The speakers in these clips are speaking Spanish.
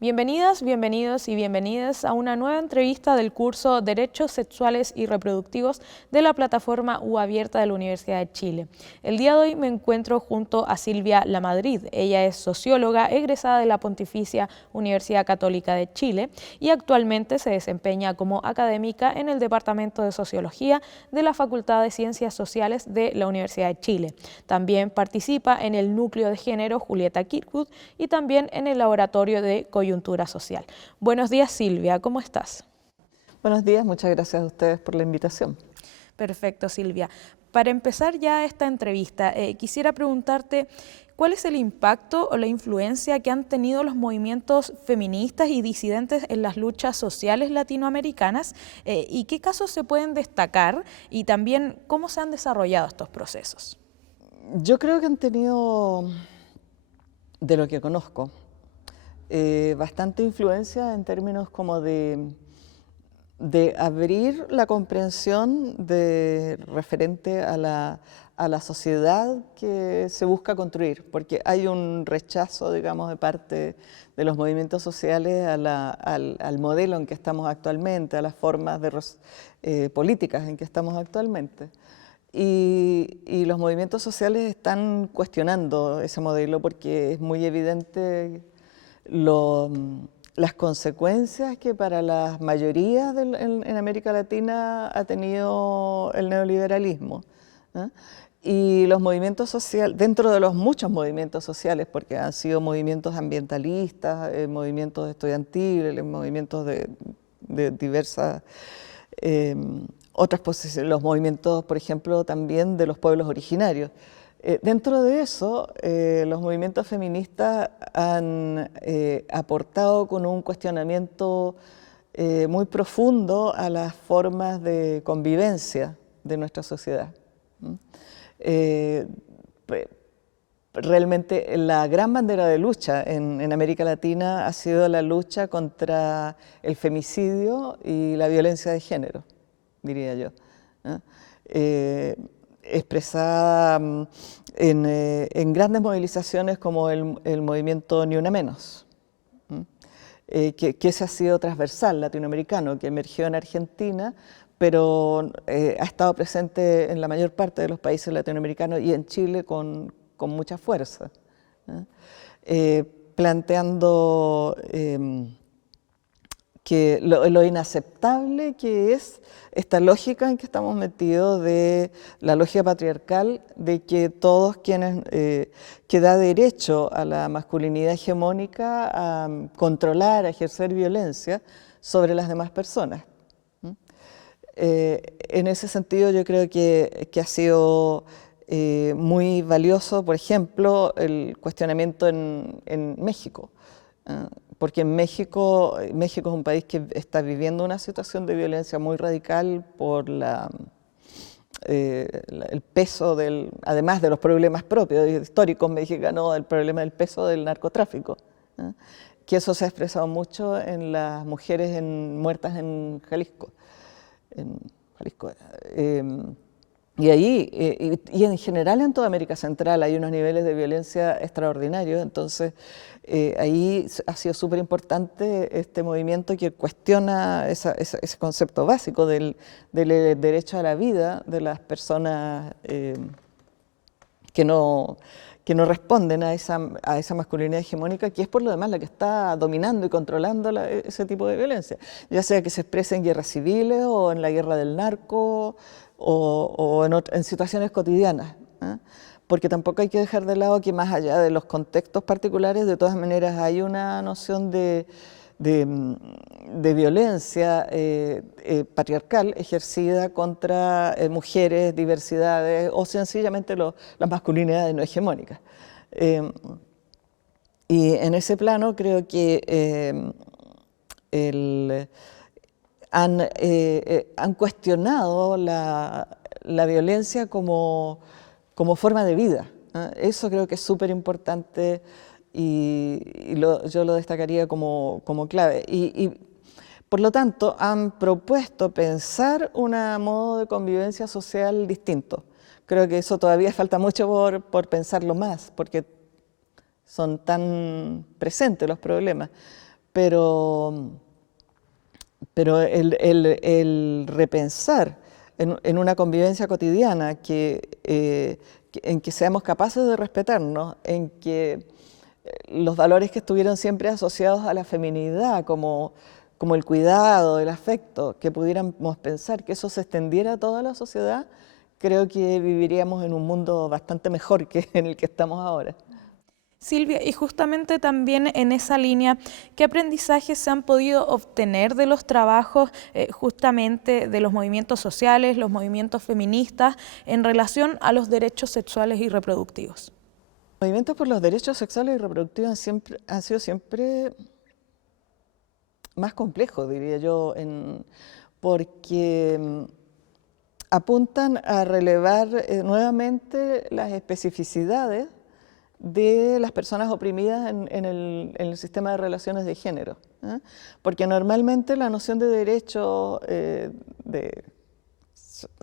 Bienvenidas, bienvenidos y bienvenidas a una nueva entrevista del curso Derechos Sexuales y Reproductivos de la plataforma U Abierta de la Universidad de Chile. El día de hoy me encuentro junto a Silvia Lamadrid. Ella es socióloga egresada de la Pontificia Universidad Católica de Chile y actualmente se desempeña como académica en el Departamento de Sociología de la Facultad de Ciencias Sociales de la Universidad de Chile. También participa en el Núcleo de Género Julieta Kirkwood y también en el Laboratorio de Coyuntura Social. Buenos días, Silvia, ¿cómo estás? Buenos días, muchas gracias a ustedes por la invitación. Perfecto, Silvia. Para empezar ya esta entrevista, quisiera preguntarte cuál es el impacto o la influencia que han tenido los movimientos feministas y disidentes en las luchas sociales latinoamericanas y qué casos se pueden destacar y también cómo se han desarrollado estos procesos. Yo creo que han tenido, de lo que conozco, bastante influencia en términos como de abrir la comprensión referente a la sociedad que se busca construir, porque hay un rechazo, digamos, de parte de los movimientos sociales al modelo en que estamos actualmente, a las formas políticas en que estamos actualmente. Y los movimientos sociales están cuestionando ese modelo porque es muy evidente las consecuencias que para las mayorías en América Latina ha tenido el neoliberalismo, ¿eh? Y los movimientos sociales, dentro de los muchos movimientos sociales, porque han sido movimientos ambientalistas, movimientos estudiantiles, movimientos de diversas otras posiciones, los movimientos, por ejemplo, también de los pueblos originarios. Dentro de eso, los movimientos feministas han aportado con un cuestionamiento muy profundo a las formas de convivencia de nuestra sociedad. Realmente la gran bandera de lucha en América Latina ha sido la lucha contra el femicidio y la violencia de género, diría yo, expresada en grandes movilizaciones como el movimiento Ni Una Menos, que ese ha sido transversal latinoamericano, que emergió en Argentina, pero ha estado presente en la mayor parte de los países latinoamericanos y en Chile con mucha fuerza, planteando que lo inaceptable que es esta lógica en que estamos metidos, de la lógica patriarcal, de que todos quienes, que da derecho a la masculinidad hegemónica a controlar, a ejercer violencia sobre las demás personas. En ese sentido yo creo que ha sido muy valioso, por ejemplo, el cuestionamiento en México, porque en México es un país que está viviendo una situación de violencia muy radical por el peso además de los problemas propios, históricos mexicanos, el problema del peso del narcotráfico, que eso se ha expresado mucho en las mujeres muertas en Jalisco. Y ahí, y en general en toda América Central hay unos niveles de violencia extraordinarios, entonces ahí ha sido súper importante este movimiento que cuestiona ese concepto básico del derecho a la vida de las personas que no responden a esa masculinidad hegemónica, que es por lo demás la que está dominando y controlando ese tipo de violencia, ya sea que se exprese en guerras civiles o en la guerra del narco o en situaciones cotidianas, porque tampoco hay que dejar de lado que más allá de los contextos particulares, de todas maneras hay una noción de violencia patriarcal ejercida contra mujeres, diversidades o sencillamente las masculinidades no hegemónicas. Y en ese plano creo que han cuestionado la violencia como forma de vida. Eso creo que es súper importante y yo lo destacaría como clave. Y por lo tanto han propuesto pensar un modo de convivencia social distinto. Creo que eso todavía falta mucho por pensarlo más, porque son tan presentes los problemas. pero el repensar en una convivencia cotidiana en que seamos capaces de respetarnos, en que los valores que estuvieron siempre asociados a la feminidad, como el cuidado, el afecto, que pudiéramos pensar que eso se extendiera a toda la sociedad, creo que viviríamos en un mundo bastante mejor que en el que estamos ahora. Silvia, y justamente también en esa línea, ¿qué aprendizajes se han podido obtener de los trabajos justamente de los movimientos sociales, los movimientos feministas, en relación a los derechos sexuales y reproductivos? Los movimientos por los derechos sexuales y reproductivos han sido siempre más complejos, diría yo, porque apuntan a relevar nuevamente las especificidades de las personas oprimidas en el sistema de relaciones de género, ¿eh? Porque normalmente la noción de derecho de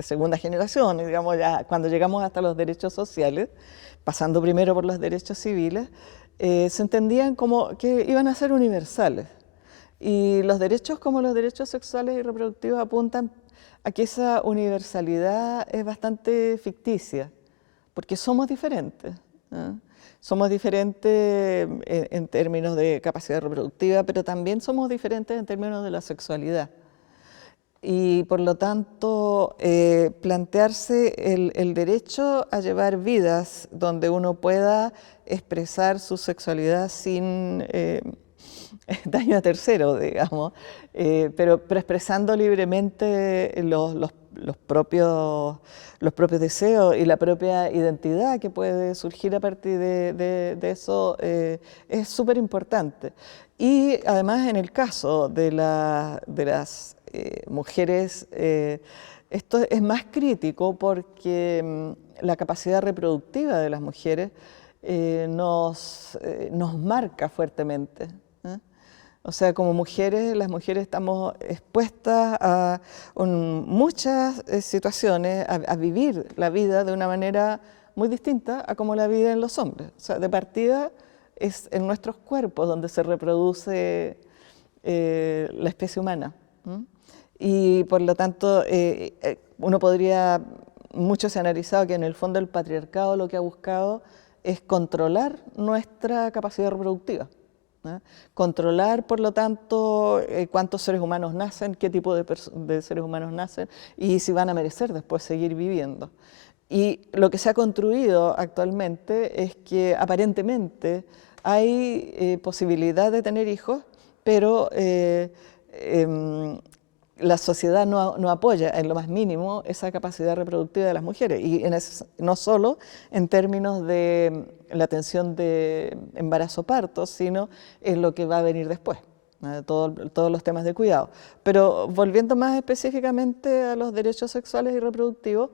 segunda generación, digamos, ya cuando llegamos hasta los derechos sociales, pasando primero por los derechos civiles, se entendían como que iban a ser universales. Y los derechos como los derechos sexuales y reproductivos apuntan a que esa universalidad es bastante ficticia, porque somos diferentes, ¿eh? Somos diferentes en términos de capacidad reproductiva, pero también somos diferentes en términos de la sexualidad. Y por lo tanto, plantearse el derecho a llevar vidas donde uno pueda expresar su sexualidad sin daño a terceros, digamos, pero expresando libremente los propios deseos y la propia identidad que puede surgir a partir de eso, es súper importante. Y además en el caso de las mujeres, esto es más crítico porque la capacidad reproductiva de las mujeres nos marca fuertemente, ¿eh? O sea, como mujeres, las mujeres estamos expuestas a muchas situaciones, a vivir la vida de una manera muy distinta a como la viven los hombres. O sea, de partida es en nuestros cuerpos donde se reproduce la especie humana. Y por lo tanto, mucho se ha analizado que en el fondo el patriarcado lo que ha buscado es controlar nuestra capacidad reproductiva. ¿Eh? Controlar, por lo tanto, cuántos seres humanos nacen, qué tipo de seres humanos nacen y si van a merecer después seguir viviendo. Y lo que se ha construido actualmente es que aparentemente hay posibilidad de tener hijos, pero la sociedad no apoya en lo más mínimo esa capacidad reproductiva de las mujeres, y no solo en términos de la atención de embarazo-parto, sino en lo que va a venir después, todos los temas de cuidado. Pero volviendo más específicamente a los derechos sexuales y reproductivos,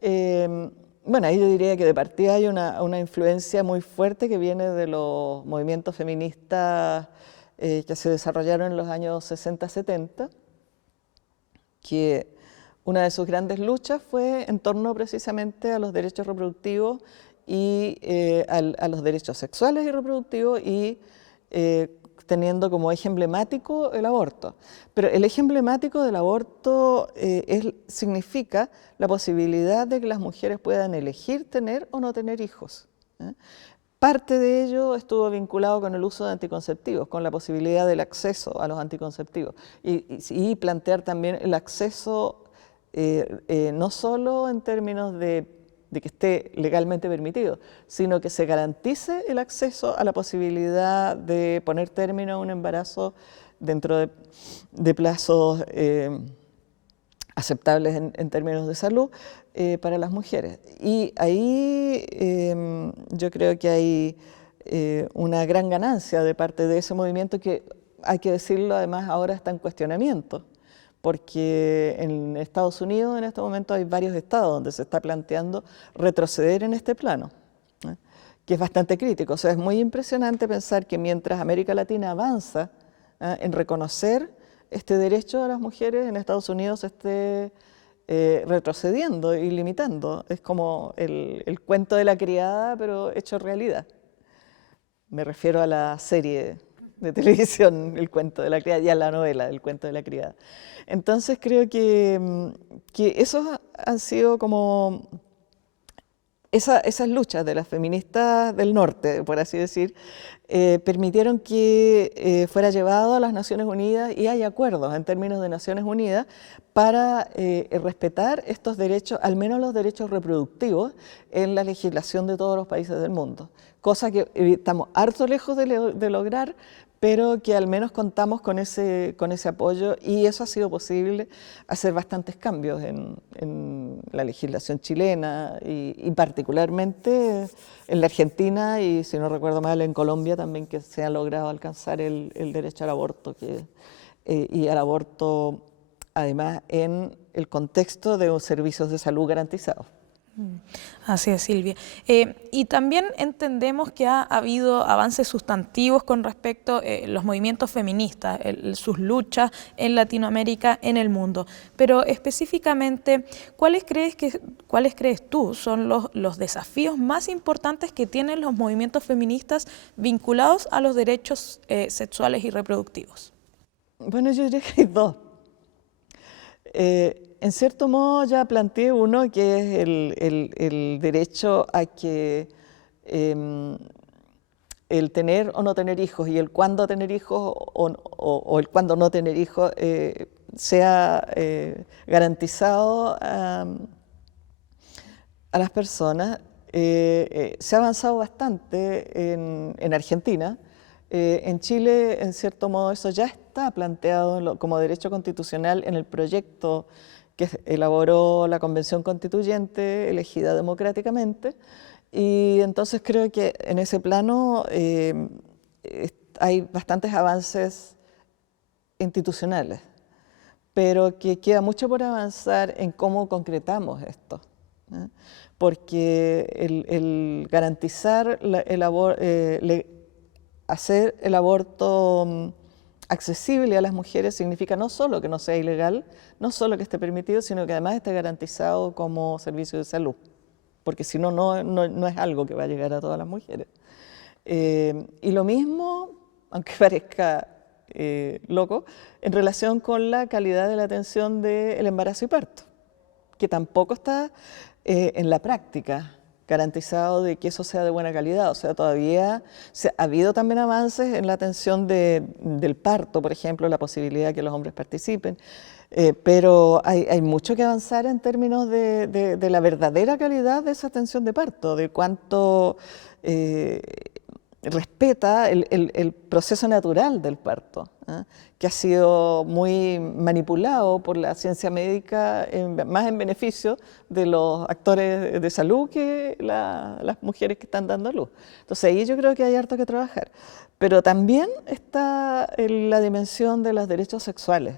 bueno, ahí yo diría que de partida hay una influencia muy fuerte que viene de los movimientos feministas que se desarrollaron en los años 60-70, que una de sus grandes luchas fue en torno precisamente a los derechos reproductivos y a los derechos sexuales y reproductivos, y teniendo como eje emblemático el aborto. Pero el eje emblemático del aborto significa la posibilidad de que las mujeres puedan elegir tener o no tener hijos, ¿eh? Parte de ello estuvo vinculado con el uso de anticonceptivos, con la posibilidad del acceso a los anticonceptivos y plantear también el acceso no solo en términos de que esté legalmente permitido, sino que se garantice el acceso a la posibilidad de poner término a un embarazo dentro de plazos aceptables en términos de salud para las mujeres. Y ahí yo creo que hay una gran ganancia de parte de ese movimiento que, hay que decirlo, además ahora está en cuestionamiento, porque en Estados Unidos en este momento hay varios estados donde se está planteando retroceder en este plano, ¿eh? Que es bastante crítico. O sea, es muy impresionante pensar que mientras América Latina avanza en reconocer este derecho de las mujeres, en Estados Unidos se esté retrocediendo y limitando. Es como el cuento de la criada, pero hecho realidad. Me refiero a la serie de televisión, El cuento de la criada, y a la novela, El cuento de la criada. Entonces creo que esos han sido como esas luchas de las feministas del norte, por así decir, permitieron que fuera llevado a las Naciones Unidas y hay acuerdos en términos de Naciones Unidas para respetar estos derechos, al menos los derechos reproductivos, en la legislación de todos los países del mundo. Cosa que estamos harto lejos de lograr, pero que al menos contamos con ese apoyo y eso ha sido posible hacer bastantes cambios en la legislación chilena y particularmente en la Argentina y, si no recuerdo mal, en Colombia también, que se ha logrado alcanzar el derecho al aborto y al aborto además en el contexto de servicios de salud garantizados. Así es, Silvia. Y también entendemos que ha habido avances sustantivos con respecto a los movimientos feministas, sus luchas en Latinoamérica, en el mundo. Pero específicamente, ¿cuáles crees tú son los desafíos más importantes que tienen los movimientos feministas vinculados a los derechos sexuales y reproductivos? Bueno, yo diría que hay dos. En cierto modo ya planteé uno, que es el derecho a que el tener o no tener hijos y el cuándo tener hijos o el cuándo no tener hijos sea garantizado a las personas. Se ha avanzado bastante en Argentina. En Chile, en cierto modo, eso ya está planteado como derecho constitucional en el proyecto que elaboró la Convención Constituyente, elegida democráticamente, y entonces creo que en ese plano hay bastantes avances institucionales, pero que queda mucho por avanzar en cómo concretamos esto, ¿eh? Porque el garantizar hacer el aborto accesible a las mujeres significa no solo que no sea ilegal, no solo que esté permitido, sino que además esté garantizado como servicio de salud, porque si no, no es algo que va a llegar a todas las mujeres. Y lo mismo, aunque parezca loco, en relación con la calidad de la atención del embarazo y parto, que tampoco está en la práctica garantizado de que eso sea de buena calidad. O sea, todavía ha habido también avances en la atención del parto, por ejemplo, la posibilidad de que los hombres participen, pero hay mucho que avanzar en términos de la verdadera calidad de esa atención de parto, de cuánto respeta el proceso natural del parto, ¿eh? Que ha sido muy manipulado por la ciencia médica, más en beneficio de los actores de salud que las mujeres que están dando a luz. Entonces ahí yo creo que hay harto que trabajar. Pero también está la dimensión de los derechos sexuales,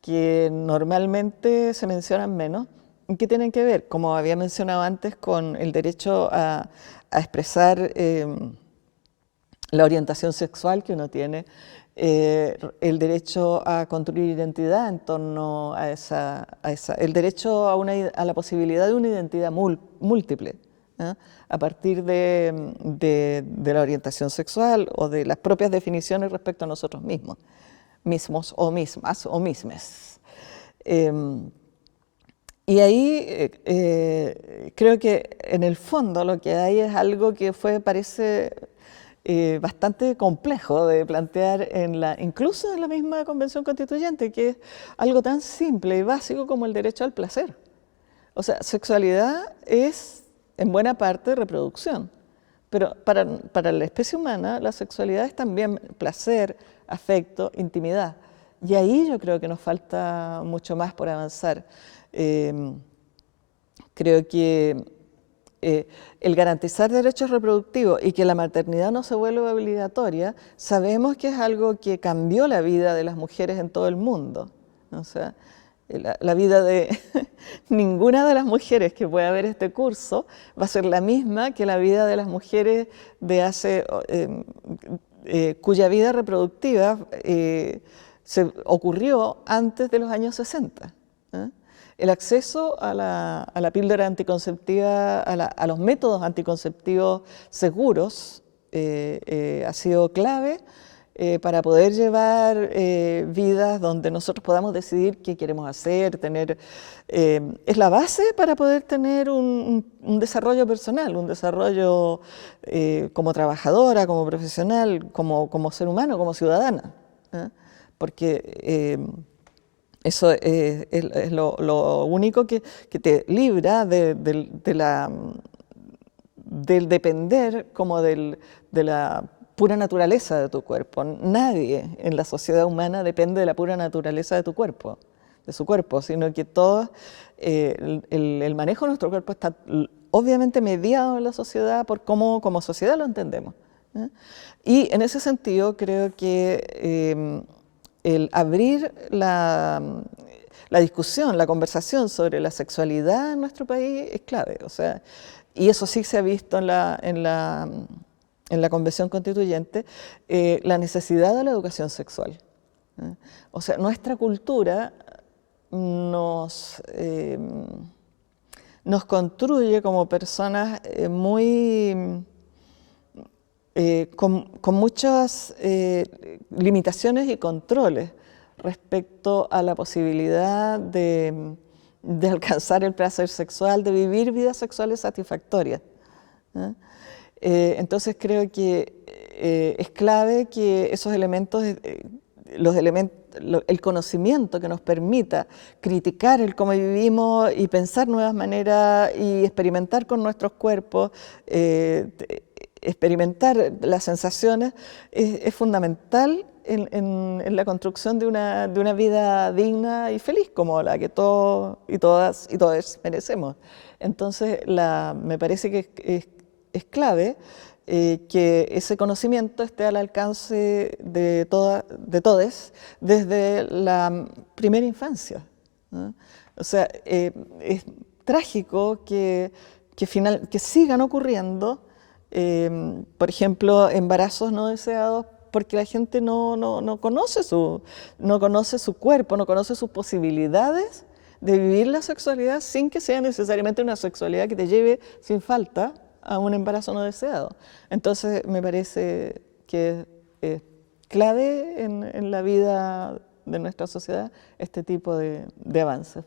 que normalmente se mencionan menos, y que tienen que ver, como había mencionado antes, con el derecho a expresar la orientación sexual que uno tiene, el derecho a construir identidad en torno a el derecho a la posibilidad de una identidad múltiple, ¿eh? A partir de la orientación sexual o de las propias definiciones respecto a nosotros mismos o mismas o mismes. Y ahí creo que en el fondo lo que hay es algo que parece bastante complejo de plantear incluso en la misma Convención Constituyente, que es algo tan simple y básico como el derecho al placer. O sea, sexualidad es en buena parte reproducción, pero para la especie humana la sexualidad es también placer, afecto, intimidad. Y ahí yo creo que nos falta mucho más por avanzar. Creo que el garantizar derechos reproductivos y que la maternidad no se vuelva obligatoria, sabemos que es algo que cambió la vida de las mujeres en todo el mundo. O sea, la vida de ninguna de las mujeres que pueda ver este curso va a ser la misma que la vida de las mujeres cuya vida reproductiva se ocurrió antes de los años 60. ¿Eh? El acceso a la píldora anticonceptiva, a los métodos anticonceptivos seguros, ha sido clave para poder llevar vidas donde nosotros podamos decidir qué queremos hacer, es la base para poder tener un desarrollo personal, un desarrollo como trabajadora, como profesional, como ser humano, como ciudadana, ¿eh? Porque eso es lo único que te libra del depender como de la pura naturaleza de tu cuerpo. Nadie en la sociedad humana depende de la pura naturaleza de tu cuerpo, de su cuerpo, sino que todo el manejo de nuestro cuerpo está obviamente mediado en la sociedad por cómo como sociedad lo entendemos, ¿eh? Y en ese sentido creo que el abrir la discusión, la conversación sobre la sexualidad en nuestro país es clave. O sea, y eso sí se ha visto en la Convención Constituyente, la necesidad de la educación sexual, ¿eh? O sea, nuestra cultura nos construye como personas con muchas limitaciones y controles respecto a la posibilidad de alcanzar el placer sexual, de vivir vidas sexuales satisfactorias, ¿eh? Entonces creo que es clave que esos elementos, el conocimiento que nos permita criticar el cómo vivimos y pensar nuevas maneras y experimentar con nuestros cuerpos, experimentar las sensaciones, es fundamental en la construcción de una vida digna y feliz, como la que todos y todas y todos merecemos. Entonces, me parece que es clave que ese conocimiento esté al alcance de todos desde la primera infancia, ¿no? O sea, es trágico que sigan ocurriendo, por ejemplo, embarazos no deseados, porque la gente no conoce su cuerpo, no conoce sus posibilidades de vivir la sexualidad sin que sea necesariamente una sexualidad que te lleve sin falta a un embarazo no deseado. Entonces me parece que es clave en la vida de nuestra sociedad este tipo de avances.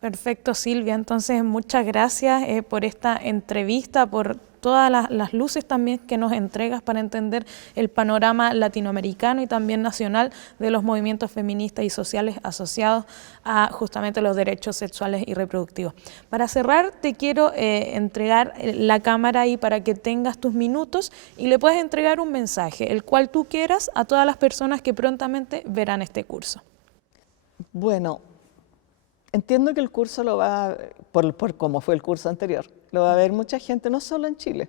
Perfecto, Silvia. Entonces, muchas gracias por esta entrevista, por todas las luces también que nos entregas para entender el panorama latinoamericano y también nacional de los movimientos feministas y sociales asociados a justamente los derechos sexuales y reproductivos. Para cerrar, te quiero entregar la cámara ahí para que tengas tus minutos y le puedes entregar un mensaje, el cual tú quieras, a todas las personas que prontamente verán este curso. Bueno, entiendo que el curso lo va, por cómo fue el curso anterior, lo va a ver mucha gente, no solo en Chile.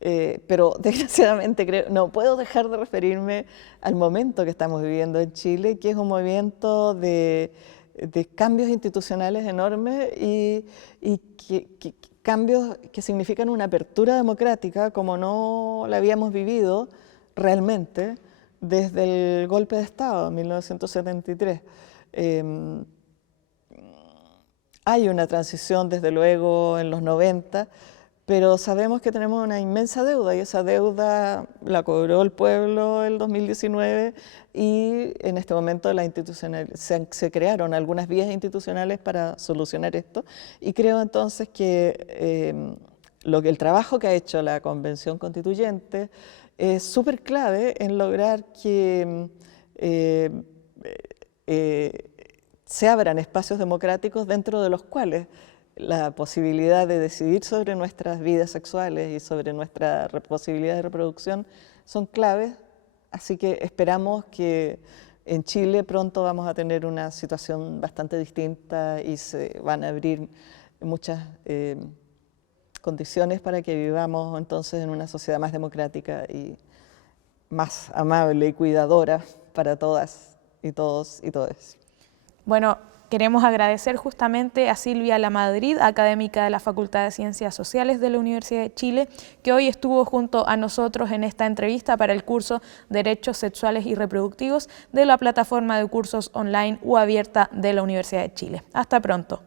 Pero desgraciadamente no puedo dejar de referirme al momento que estamos viviendo en Chile, que es un movimiento de cambios institucionales enormes y cambios que significan una apertura democrática como no la habíamos vivido realmente desde el golpe de Estado en 1973. Hay una transición desde luego en los 90, pero sabemos que tenemos una inmensa deuda y esa deuda la cobró el pueblo en 2019 y en este momento se crearon algunas vías institucionales para solucionar esto y creo entonces que el trabajo que ha hecho la Convención Constituyente es súper clave en lograr que se abran espacios democráticos dentro de los cuales la posibilidad de decidir sobre nuestras vidas sexuales y sobre nuestra posibilidad de reproducción son claves, así que esperamos que en Chile pronto vamos a tener una situación bastante distinta y se van a abrir muchas condiciones para que vivamos entonces en una sociedad más democrática y más amable y cuidadora para todas y todos y todes. Bueno, queremos agradecer justamente a Silvia Lamadrid, académica de la Facultad de Ciencias Sociales de la Universidad de Chile, que hoy estuvo junto a nosotros en esta entrevista para el curso Derechos Sexuales y Reproductivos de la plataforma de cursos online U Abierta de la Universidad de Chile. Hasta pronto.